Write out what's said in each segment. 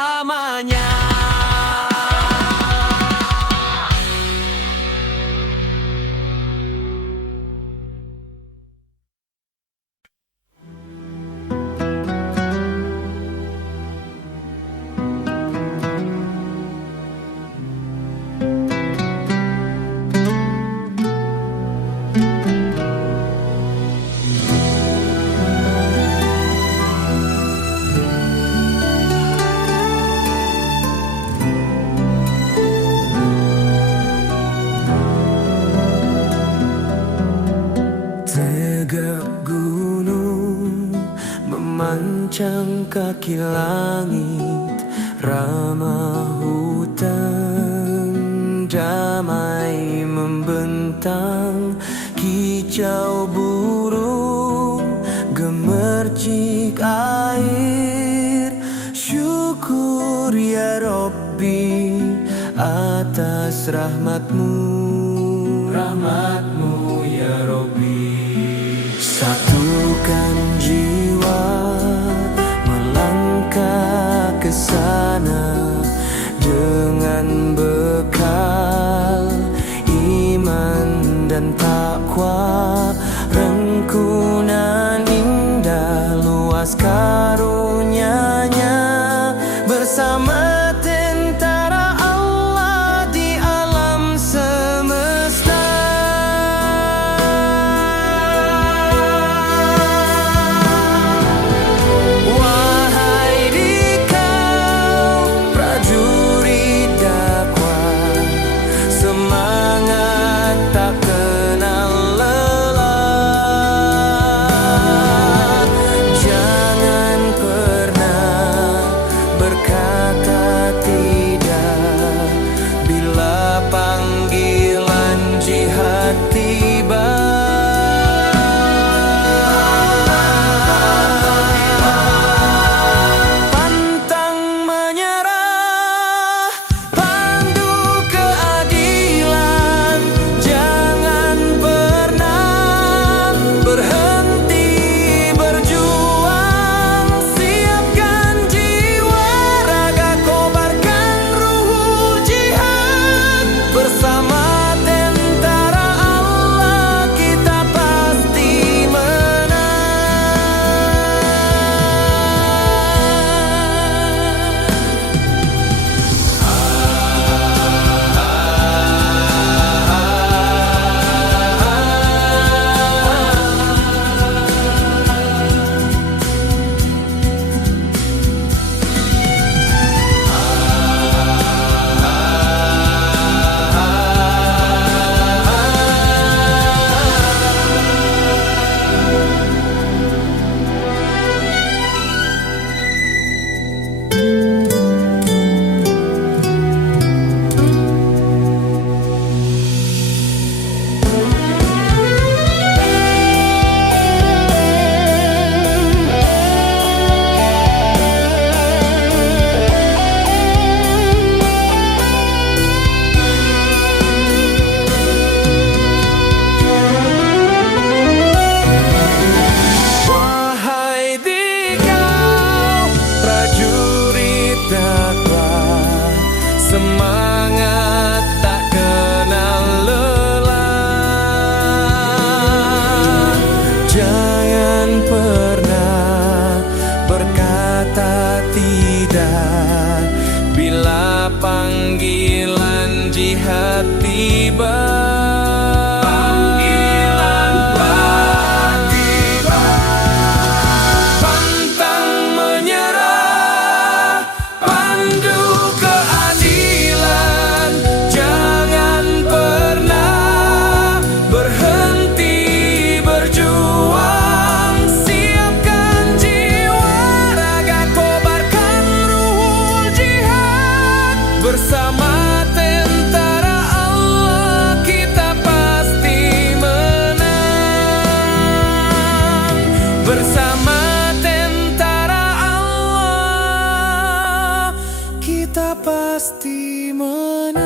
selamanya. Memancang kaki langit, ramah hutan damai membentang, kicau burung gemercik air. Syukur ya Rabbi atas rahmatmu, rahmatmu ya Rabbi. Satukan jiwa melangkah ke sana dengan bekal iman dan takwa. Rengkunan indah luas karunia-Nya bersama tentara Allah di alam semesta. Semangat tak kenal lelah. Jangan pernah berkata tidak bila panggilan jihad tiba. Bersama tentara Allah kita pasti menang. Bersama tentara Allah kita pasti menang.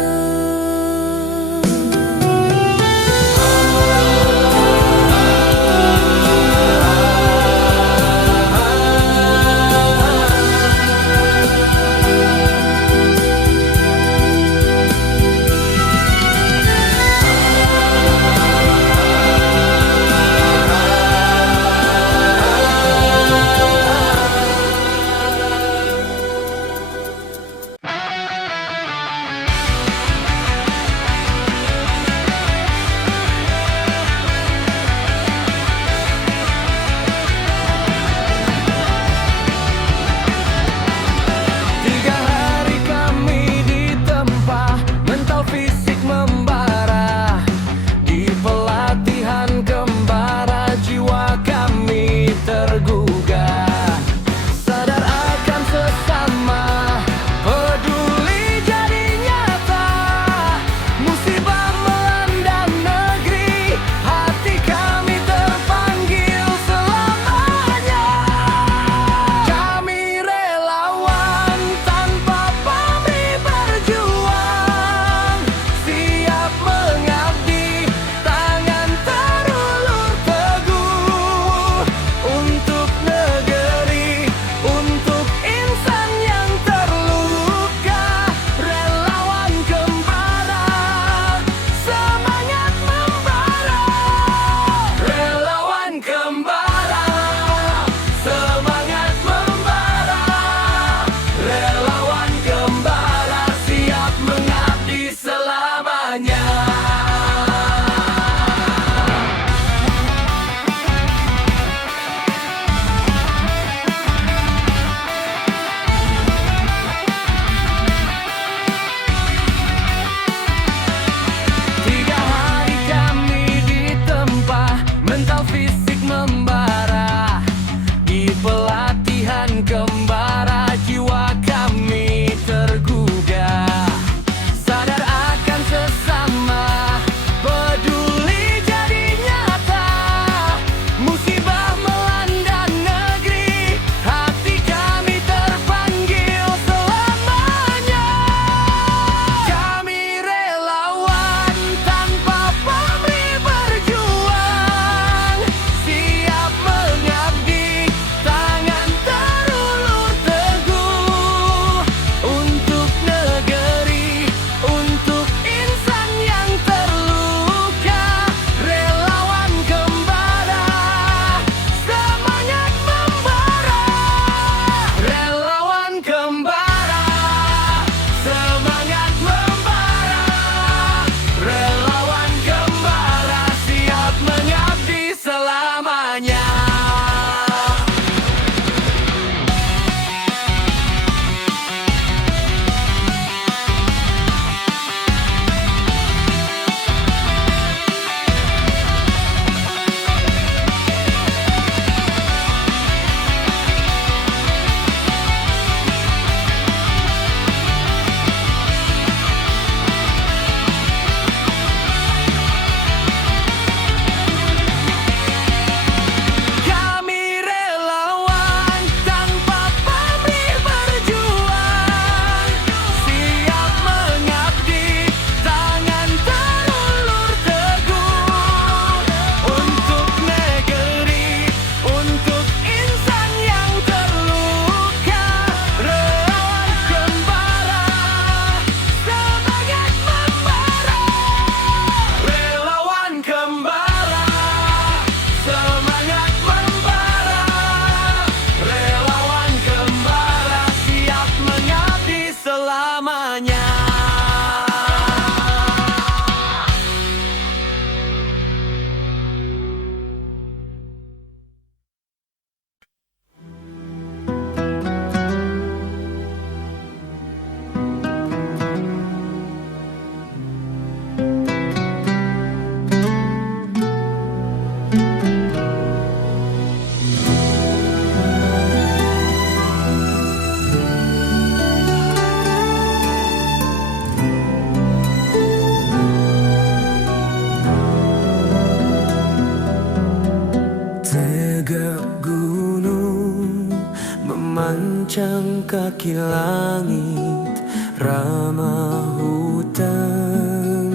Lancang kaki langit, ramah hutan,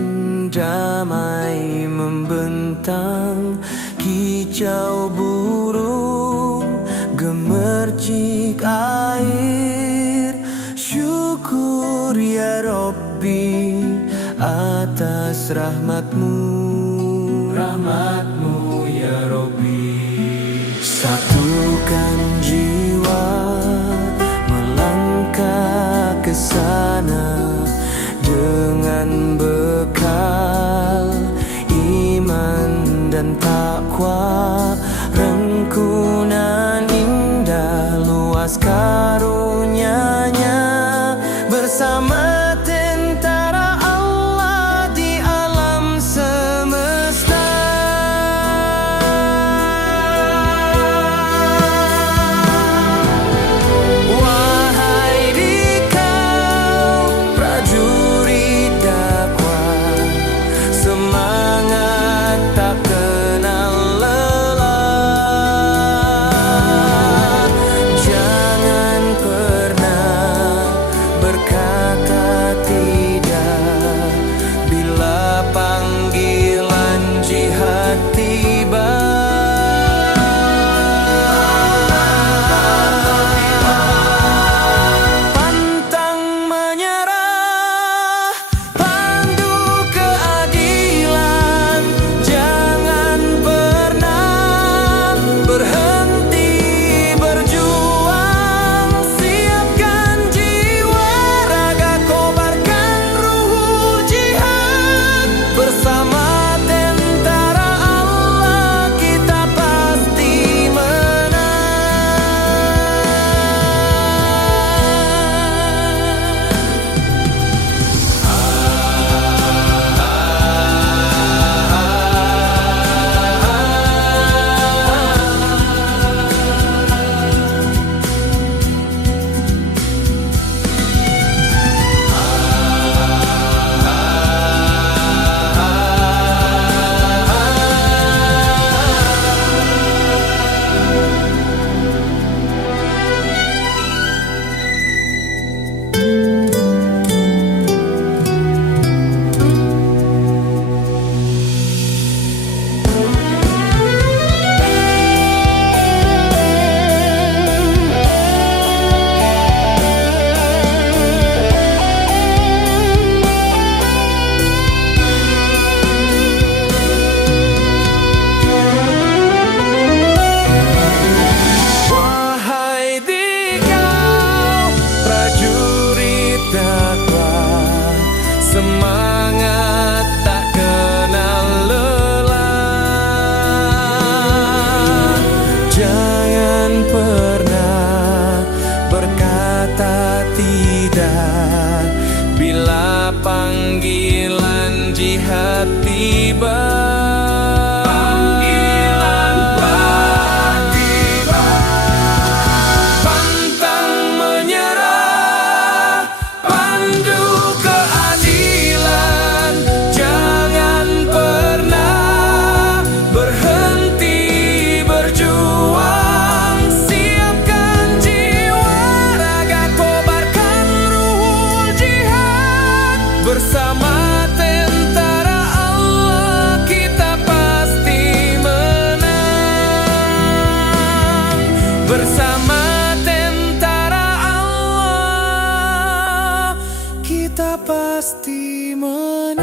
damai membentang, kicau burung, gemercik air. Syukur ya Rabbi atas rahmatmu, rahmatmu ya Rabbi. Satukan jiwa melangkah ke sana dengan bekal iman dan takwa. Rengkunan indah luas karunia-Nya bersama tentara Allah di alam semesta. Wahai dikau prajurit dakwah, semangat tak kenal lelah. Jangan pernah berkata tidak bila panggilan jihad tiba. Pantang menyerah, pandu keadilan, jangan pernah berhenti berjuang. Siapkan jiwa raga, kobarkan ruhul jihad. Bersama tentara Allah kita pasti semangat tak kenal lelah. Jangan pernah berkata tidak bila panggilan jihad tiba. Pantang menyerah, pandu keadilan, jangan pernah berhenti berjuang. Siapkan jiwa raga, kobarkan ruhul jihad. Bersama tentara Allah kita pasti menang. Bersama tentara Allah kita pasti menang.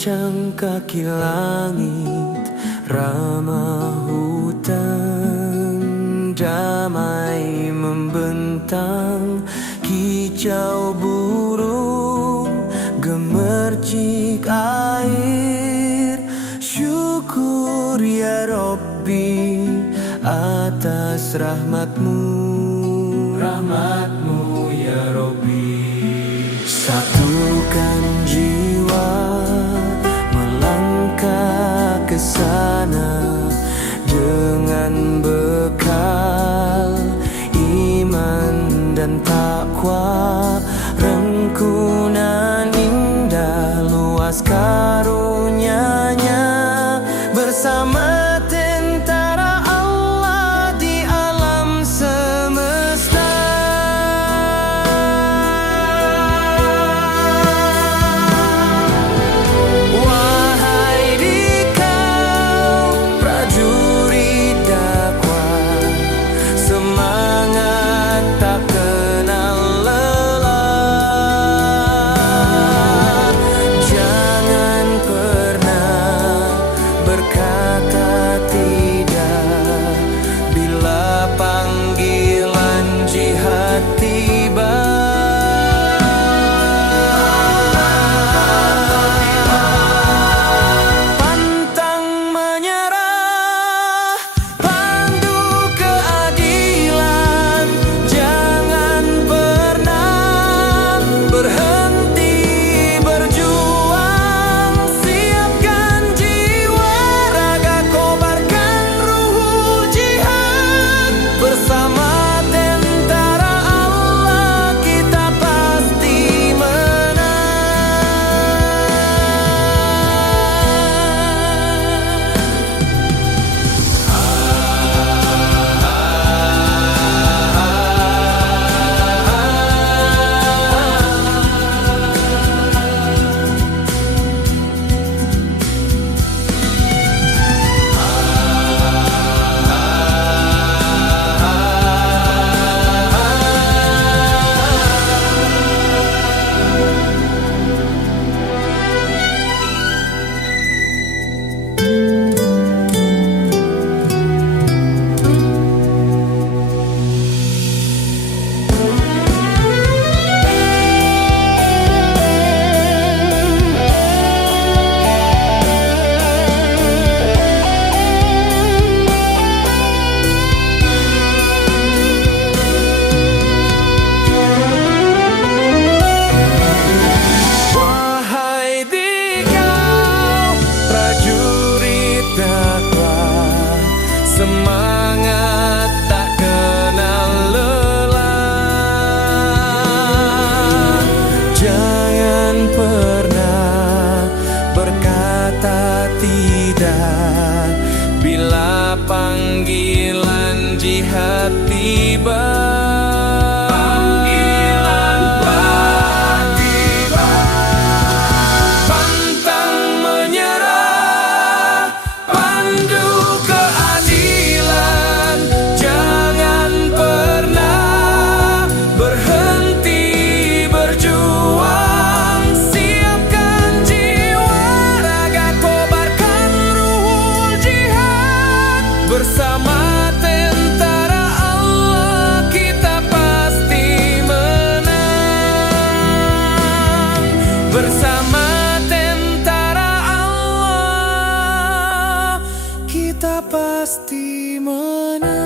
Guncang kaki langit, ramah hutan, damai membentang, kicau burung, gemercik air. Syukur ya Rabbi atas rahmatmu, rahmatmu ya Rabbi. Satukan jiwa melangkah ke sana dengan bekal iman dan takwa. Rengkunan indah luas karunia-Nya bersama tentara Allah di alam semesta. Wahai dikau prajurit dakwah, semangat tak kenal lelah. Jangan pernah berkata tidak bila panggilan jihad tiba. Pantang menyerah, pandu keadilan, jangan pernah berhenti berjuang. Siapkan jiwa raga, kobarkan ruhul jihad. Bersama tentara Allah kita pasti menang. Wahai dikau prajurit dakwah, semangat tak kenal lelah. Jangan pernah berkata tidak bila panggilan jihad tiba. Pantang menyerah, pandu keadilan, jangan pernah berhenti berjuang. Siapkan jiwa raga, kobarkan ruhul jihad. Bersama tentara Allah kita pasti menang. Bersama tentara Allah kita pasti menang.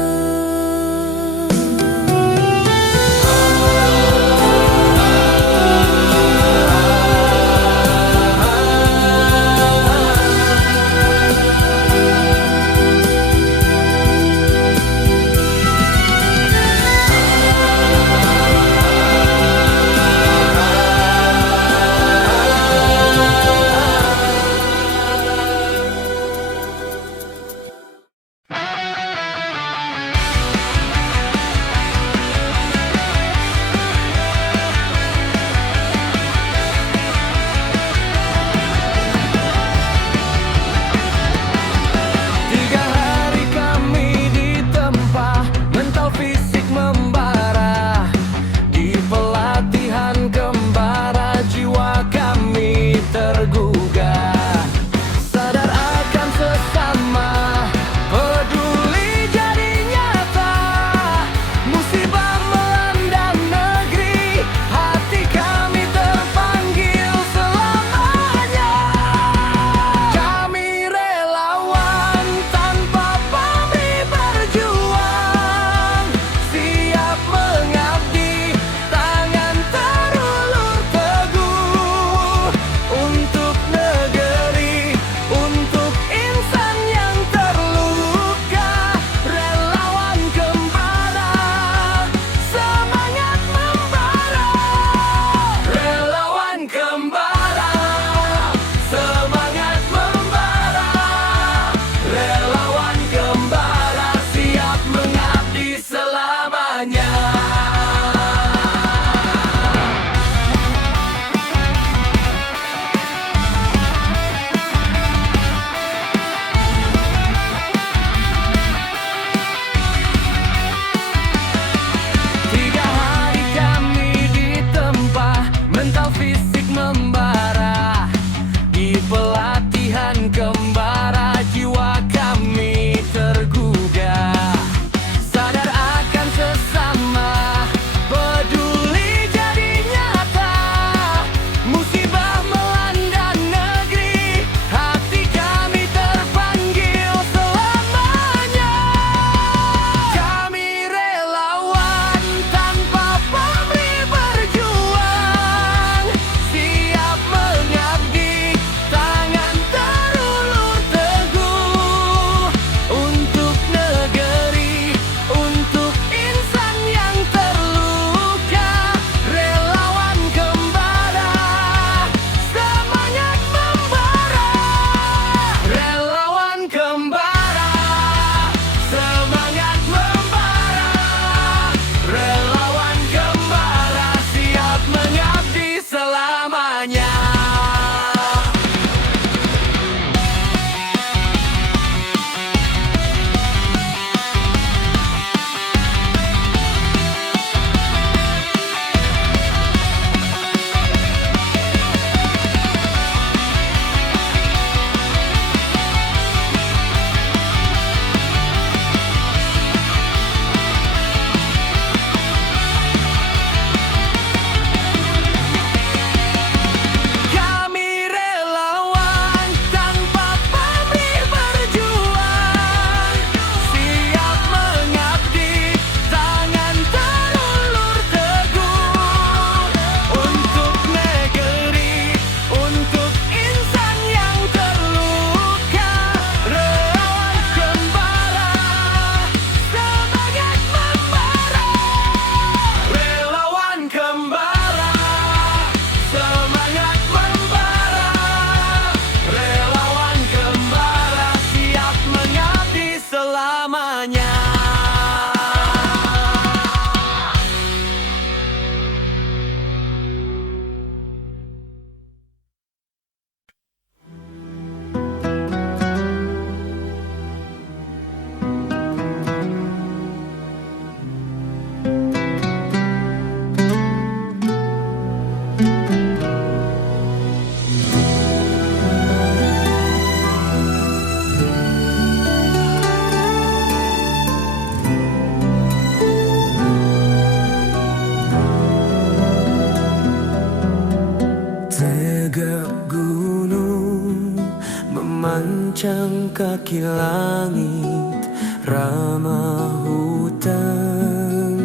Memancang kaki langit, ramah hutan,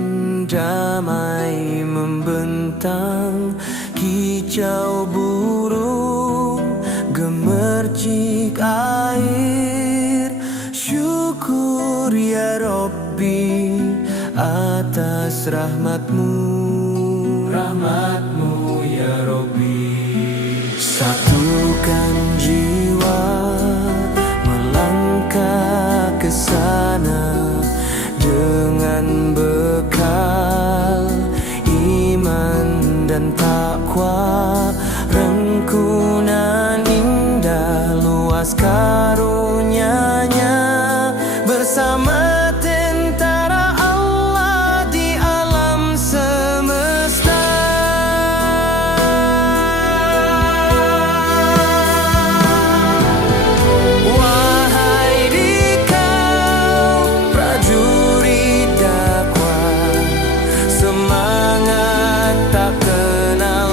damai membentang, kicau burung, gemercik air. Syukur ya Rabbi atas rahmatmu, rahmatmu ya Rabbi. Satukan jiwa melangkah ke sana dengan bekal iman dan takwa. Rengkunan indah luas karunia-Nya bersama tentara Allah di alam semesta. Semangat tak kenal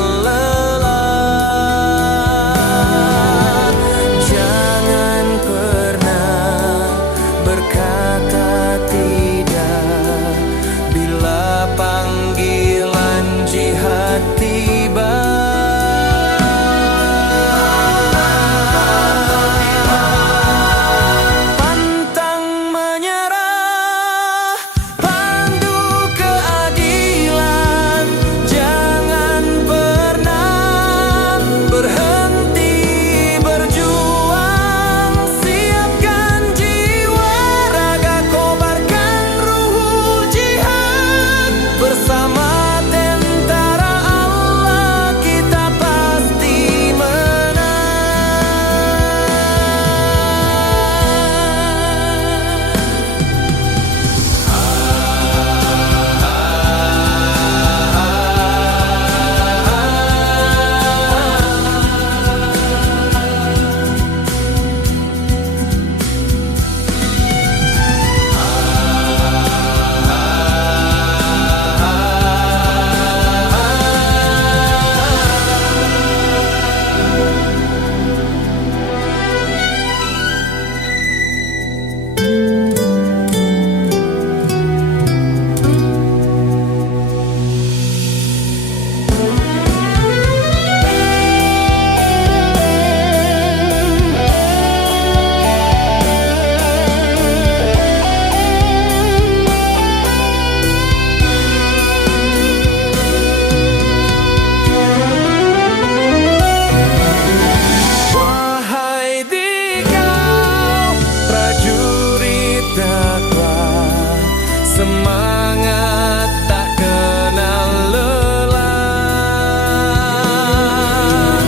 lelah.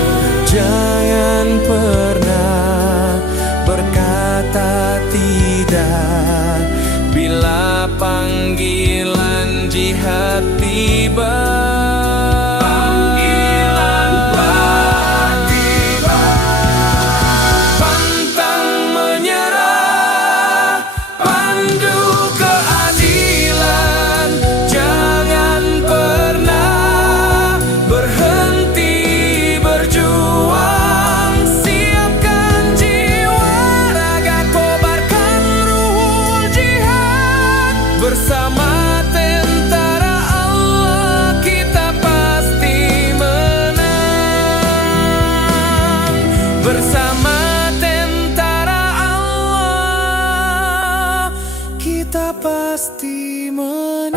Jangan pernah berkata tidak bila panggilan jihad tiba. Bersama tentara Allah kita pasti menang. Bersama tentara Allah kita pasti menang.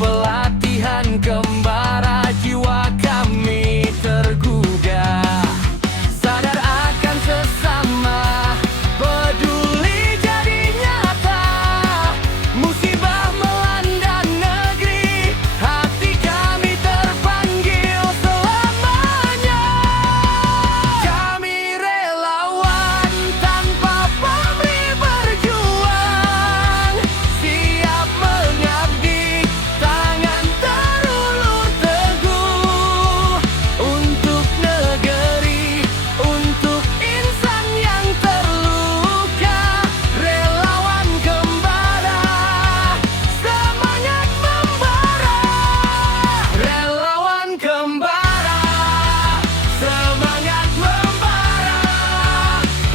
pelatihan kembara, jiwa kami tergugah. Sadar akan sesama, peduli jadi nyata. Musibah melanda negeri, hati kami terpanggil selamanya. Kami relawan tanpa pamrih berjuang, siap mengabdi, tangan terulur teguh untuk negeri, untuk insan yang terluka. Relawan kembara, semangat membara. Relawan kembara, semangat membara.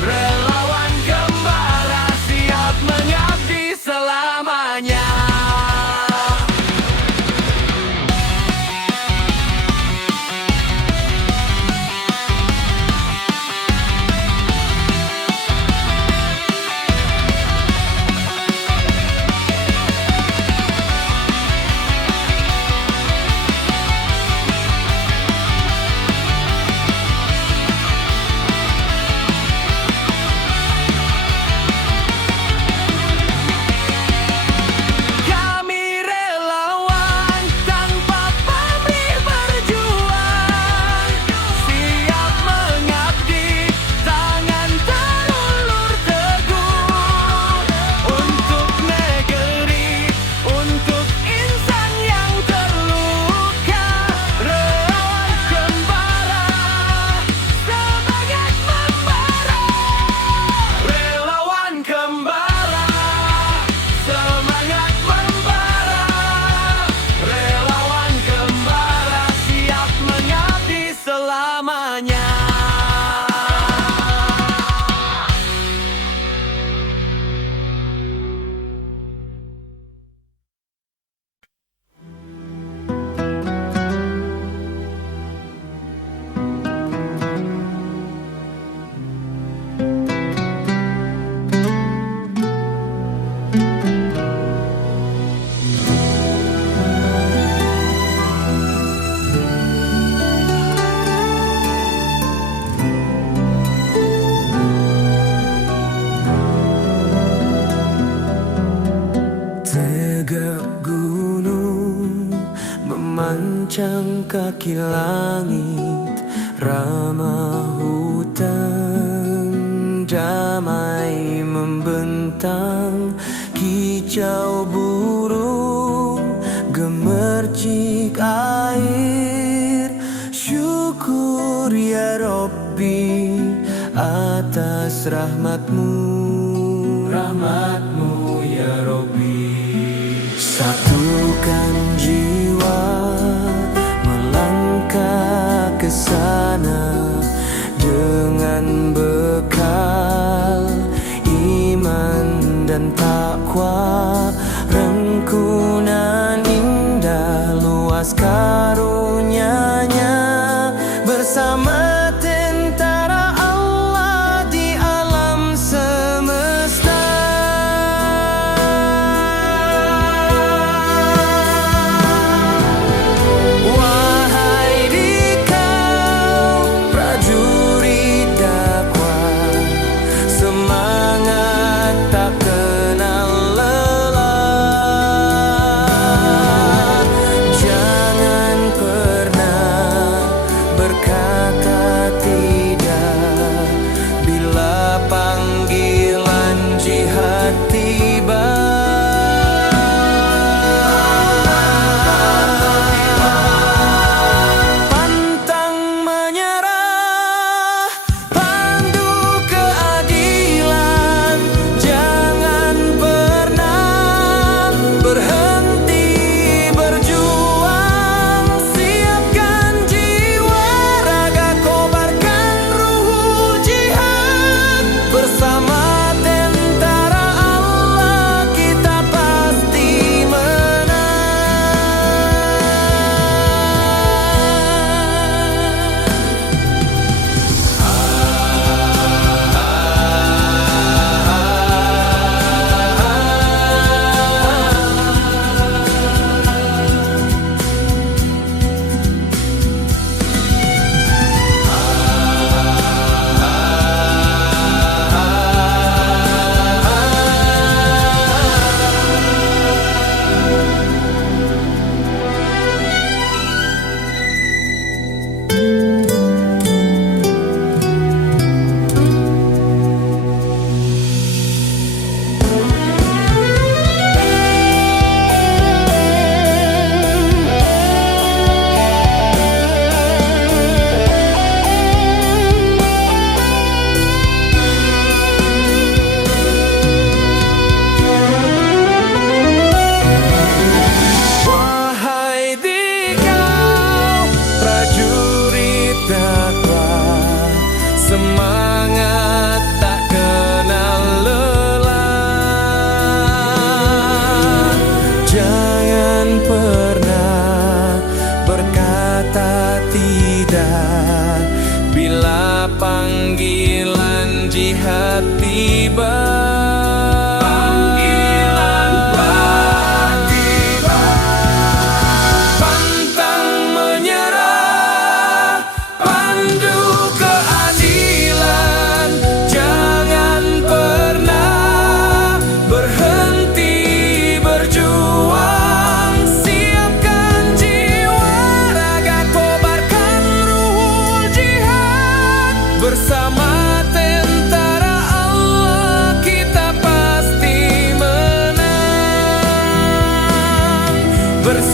Relawan kembara, siap mengabdi selamanya. Kami relawan tanpa pamrih berjuang, siap mengabdi, tangan terulur teguh untuk negeri, untuk insan yang terluka. Relawan kembara, semangat membara. Relawan kembara, semangat membara. Relawan kembara, siap mengabdi selamanya. Tegak gunung memancang kaki langit, ramah hutan damai membentang, kicau burung gemercik air. Syukur ya Rabbi atas rahmatmu, rahmatmu ya Rabbi. Satukan jiwa melangkah ke sana dengan bekal iman dan takwa. Rengkunan indah luas karunia-Nya, bersama tentara Allah di alam semesta. Wahai dikau prajurit dakwah, semangat tak kenal lelah.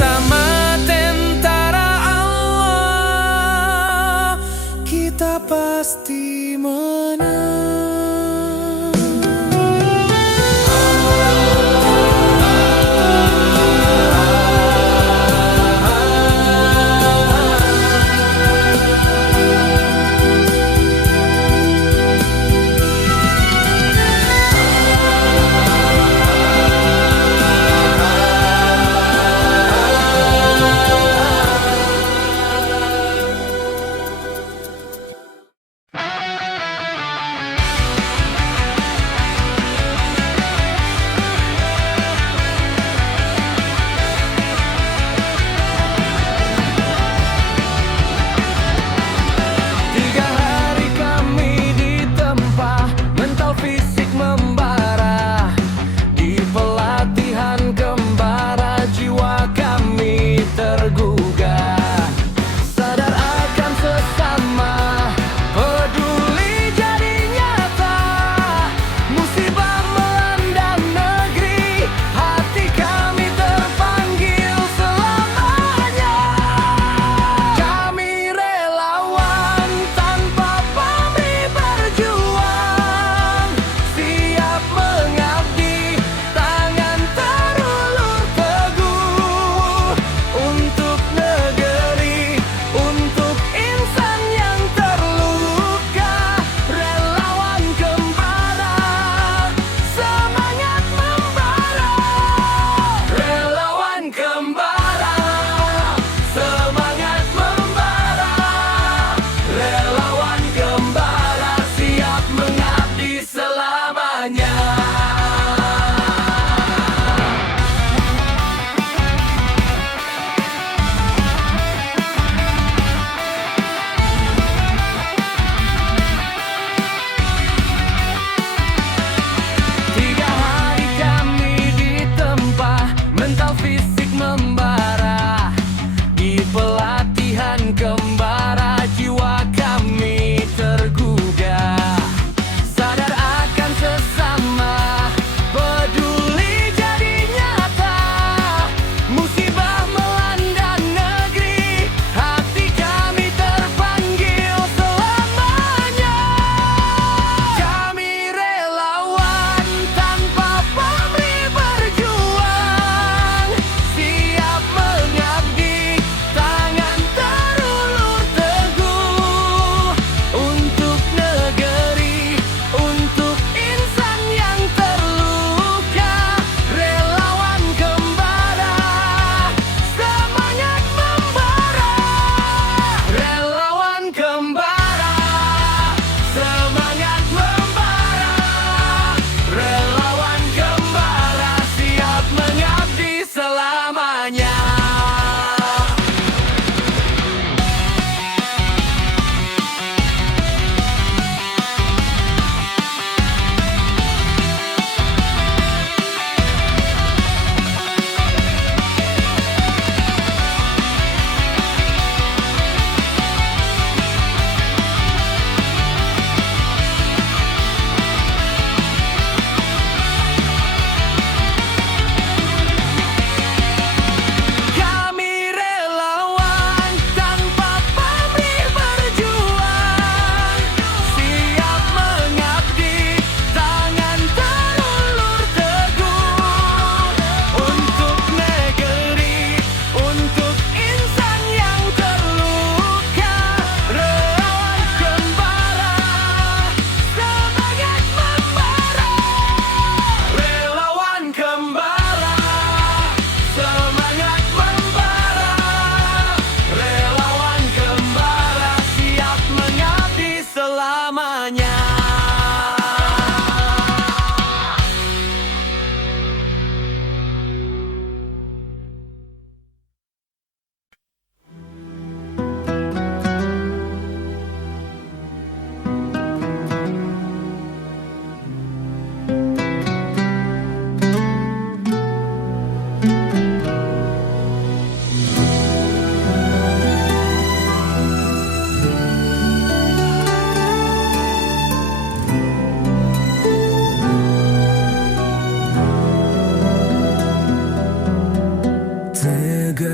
bersama tentara Allah, kita pasti menang.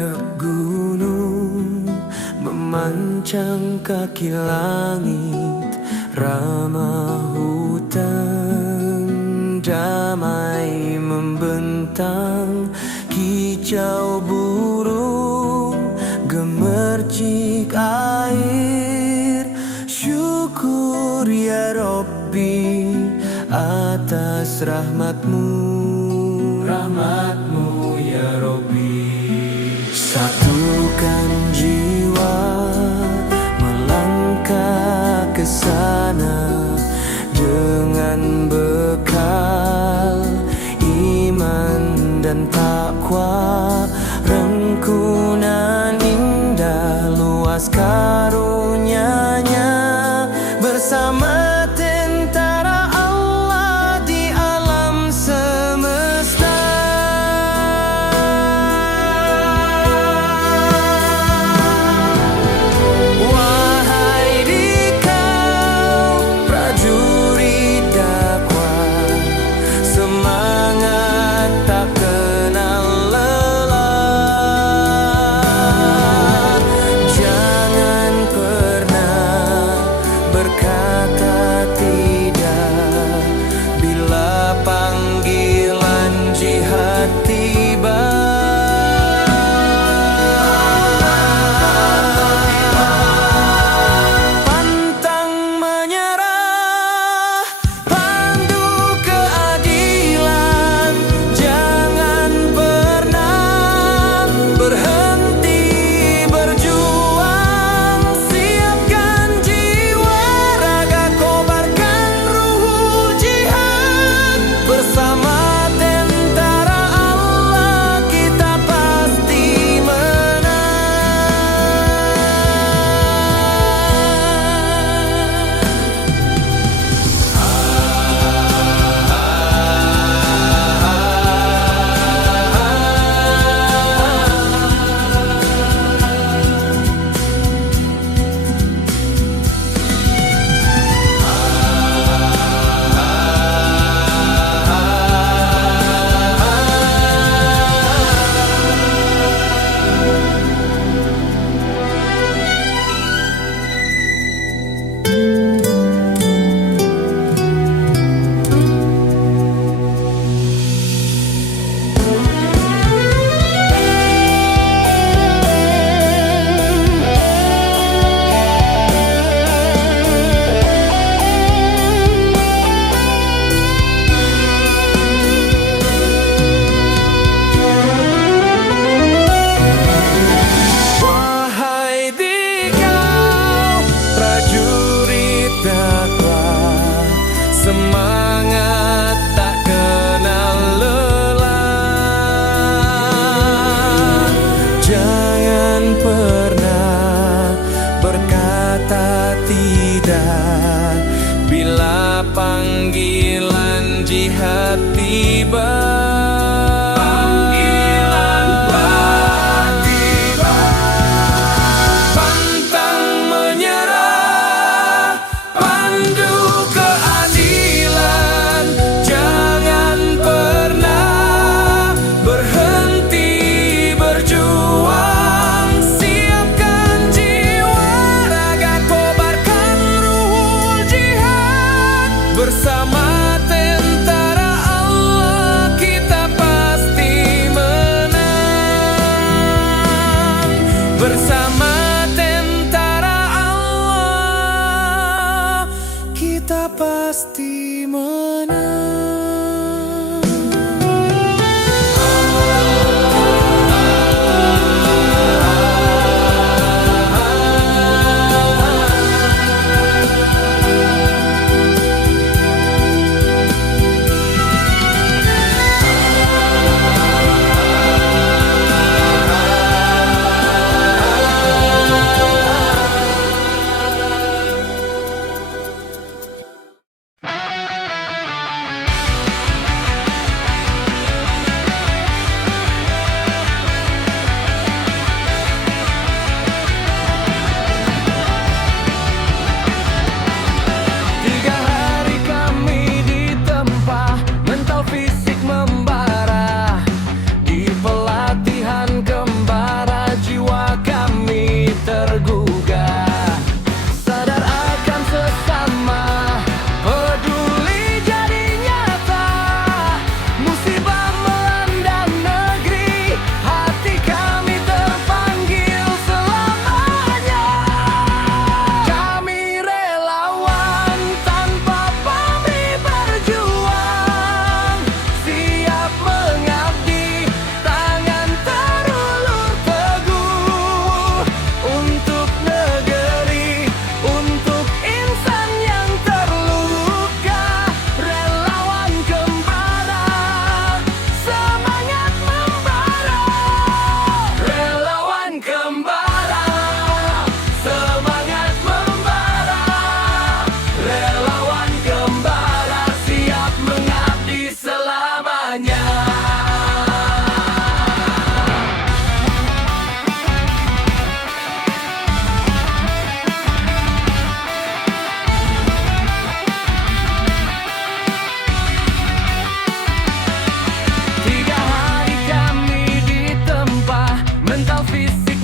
Naik gunung, memancang kaki langit, ramah hutan damai membentang, kicau burung, gemercik air. Syukur ya Rabbi atas rahmatmu, rahmatmu ya Rabbi. Satukan jiwa melangkah ke sana dengan bekal iman dan takwa. Rengkunan indah luas karunia-Nya, bersama tentara Allah di alam semesta. Wahai dikau prajurit dakwah, semangat tak kenal lelah. Jangan pernah berkata tidak bila panggilan jihad tiba. Pantang menyerah, pandu keadilan, jangan pernah berhenti berjuang. Siapkan jiwa raga, kobarkan ruhul jihad, bersama tentara Allah kita pasti menang. Wahai dikau prajurit dakwah, semangat tak kenal lelah. Jangan pernah berkata tidak bila panggilan jihad tiba. Pantang menyerah, pandu keadilan, jangan pernah berhenti berjuang. Siapkan jiwa raga, kobarkan ruhul jihad, bersama tentara Allah kita pasti menang. Bersama tentara Allah kita pasti menang.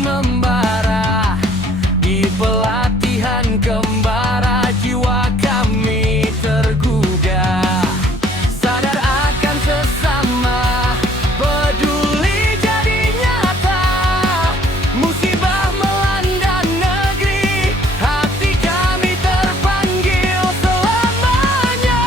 membara di pelatihan kembara. Jiwa kami tergugah, sadar akan sesama, peduli jadi nyata. Musibah melanda negeri, hati kami terpanggil selamanya.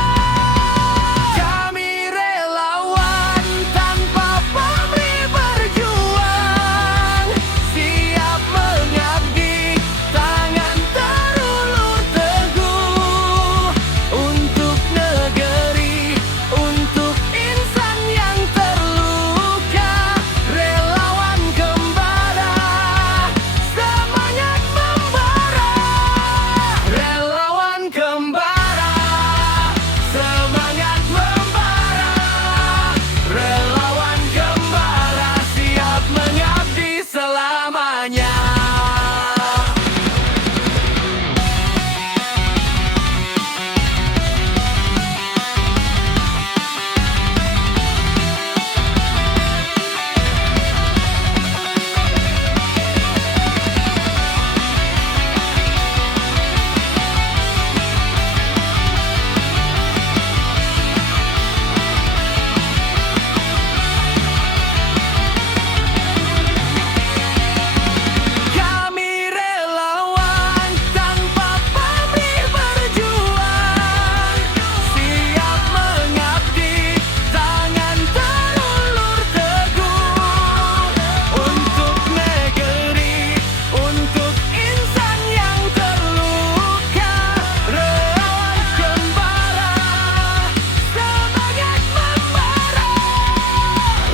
Kami relawan tanpa pamrih berjuang, siap mengabdi, tangan terulur teguh untuk negeri, untuk insan yang terluka. Relawan kembara, semangat membara. Relawan kembara, semangat membara. Relawan kembara, siap mengabdi selamanya. Kami relawan tanpa pamrih berjuang, siap mengabdi, tangan terulur teguh untuk negeri, untuk insan yang terluka. Relawan kembara, semangat membara.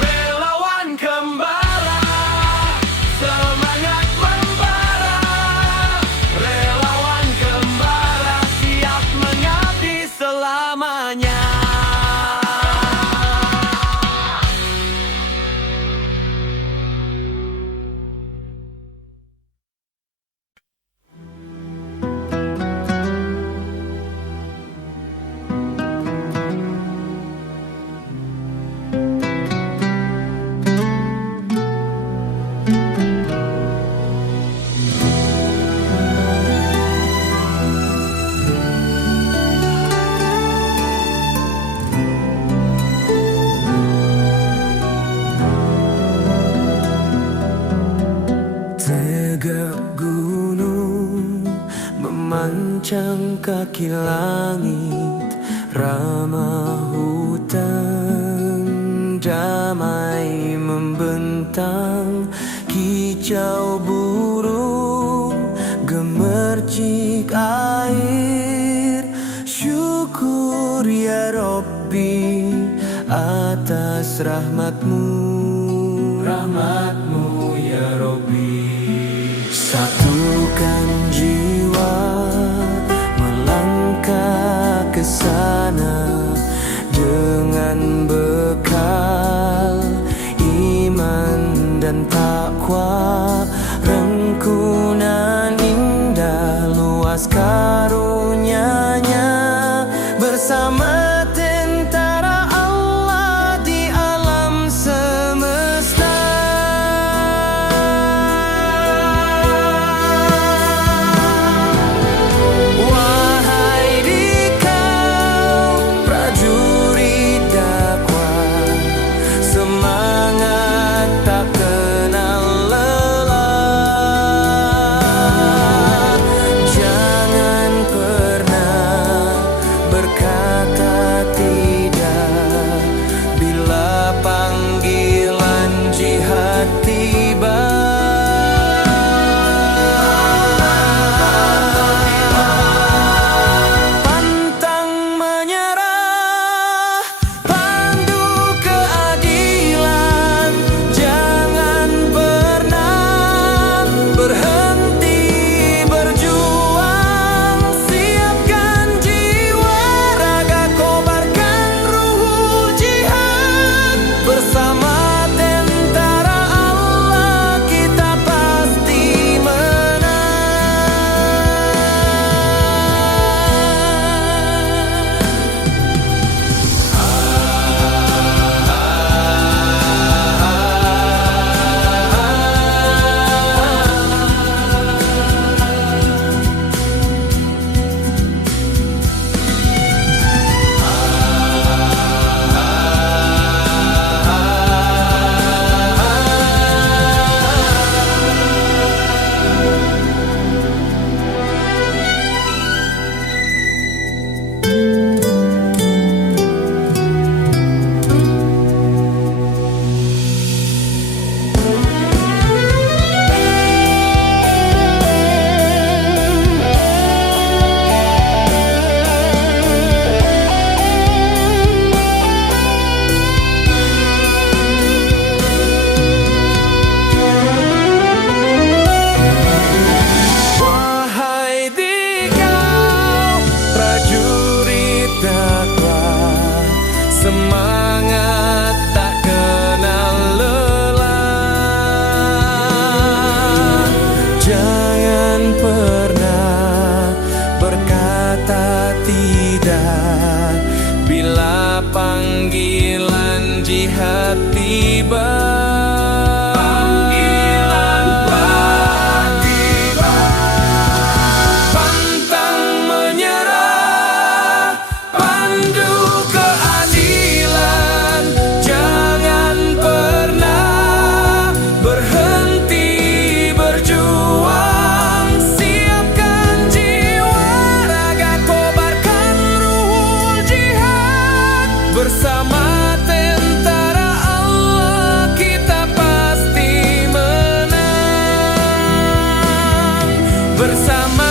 Relawan kembara, semangat membara. Relawan kembara, siap mengabdi selamanya. Tegak gunung memancang kaki langit, ramah hutan damai membentang, kicau burung gemercik air. Syukur ya Rabbi atas rahmatmu, rahmatmu ya Rabbi. Satukan jiwa melangkah ke sana dengan bekal iman dan takwa. Rengkunan indah luas karunia-Nya, bersama tentara Allah di alam semesta. Wahai dikau prajurit dakwah, semangat tak kenal lelah. bersama